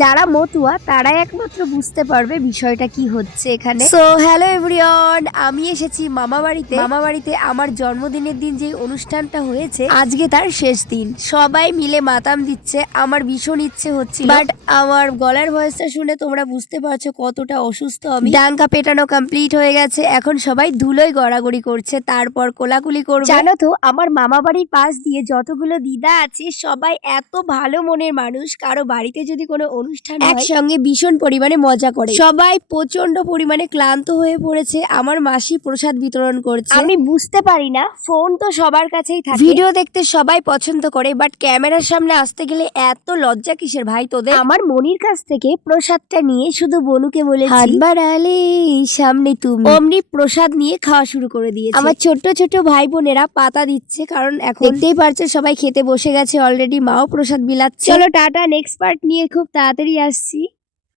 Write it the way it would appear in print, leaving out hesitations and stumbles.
যারা মতুয়া তারাই একমাত্র বুঝতে পারবে বিষয়টা কি হচ্ছে এখানে। সো হ্যালো এভরিওয়ান, আমি এসেছি মামা বাড়িতে। মামা বাড়িতে আমার জন্মদিনের দিন যে অনুষ্ঠানটা হয়েছে আজকে তার শেষ দিন। সবাই মিলে মাতাম দিচ্ছে, আমার ভীষণ ইচ্ছে হচ্ছিল, বাট আমার গলার ভয়েসটা শুনে তোমরা বুঝতে পারছো কতটা অসুস্থ আমি। ডাঙ্কা পেটানো কমপ্লিট হয়ে গেছে, এখন সবাই ধুলোয় গড়াগড়ি করছে, তারপর কোলাকুলি করবে। জানো তো আমার মামা বাড়ির পাশ দিয়ে যতগুলো দিদা আছে সবাই এত ভালো মনের মানুষ, কারো বাড়িতে যদি কোনো অনুষ্ঠান হয় একসঙ্গে ভীষণ পরিমাণে মজা করে। সবাই প্রচন্ড পরিমাণে ক্লান্ত হয়ে পড়েছে, আমার মাসি প্রসাদ বিতরণ করছে। আমি বুঝতে পারি না, ফোন তো সবার কাছেই থাকে, ভিডিও দেখতে সবাই পছন্দ করে, বাট ক্যামেরার সামনে আসতে গেলে এত লজ্জা কিসের ভাই তোদের? আমার মনির কাছ থেকে প্রসাদটা নিয়ে শুধু বনুকে বলেছি হাত বাড়ালে সামনে তুমি, অমনি প্রসাদ নিয়ে খাওয়া শুরু করে দিয়েছে। আমার ছোট্ট ছোট্ট ভাই বোনেরা পাতা দিচ্ছে, কারণ এখন দেখতেই পারছো সবাই খেতে বসে গেছে অলরেডি, মাও প্রসাদ বিলাচ্ছে। চলো টাটা, নেক্সট পার্ট নিয়ে খুব তাড়াতাড়ি আসছি।